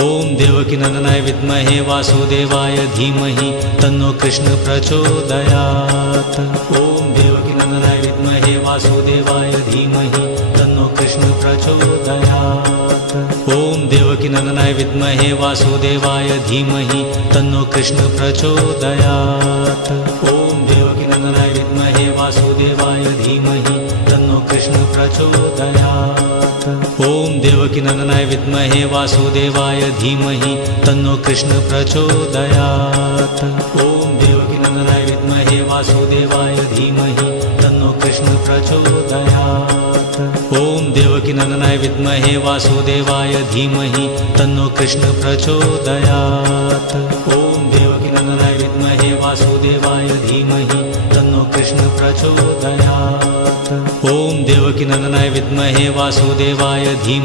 ॐ देवकीनन्दनाय विद्महे वासुदेवाय धीमहि तन्नो कृष्ण प्रचोदयात्। ॐ देवकीनन्दनाय विद्महे वासुदेवाय धीमहि तन्नो कृष्ण प्रचोदयात्। ॐ देवकीनन्दनाय विद्महे वासुदेवाय धीमहि तन्नो कृष्ण प्रचोदयात्। ॐ देवकीनन्दनाय विद्महे वासुदेवाय धीमहि तन्नो कृष्ण प्रचोदयात्। ॐ देवकीनन्दनाय विद्महे वासुदेवाय धीमहि तन्नो कृष्ण प्रचोदयात्। ॐ देवकीनन्दनाय विद्महे वासुदेवाय धीमहि तन्नो कृष्ण प्रचोदयात्। ॐ देवकीनन्दनाय विद्महे वासुदेवाय धीमहि तन्नो कृष्ण प्रचोदयात्। ॐ देवकीनन्दनाय विद्महे वासुदेवाय धीमहि तन्नो कृष्ण प्रचोदयात्। ॐ देवकीनन्दनाय विद्महे वासुदेवाय धीमहि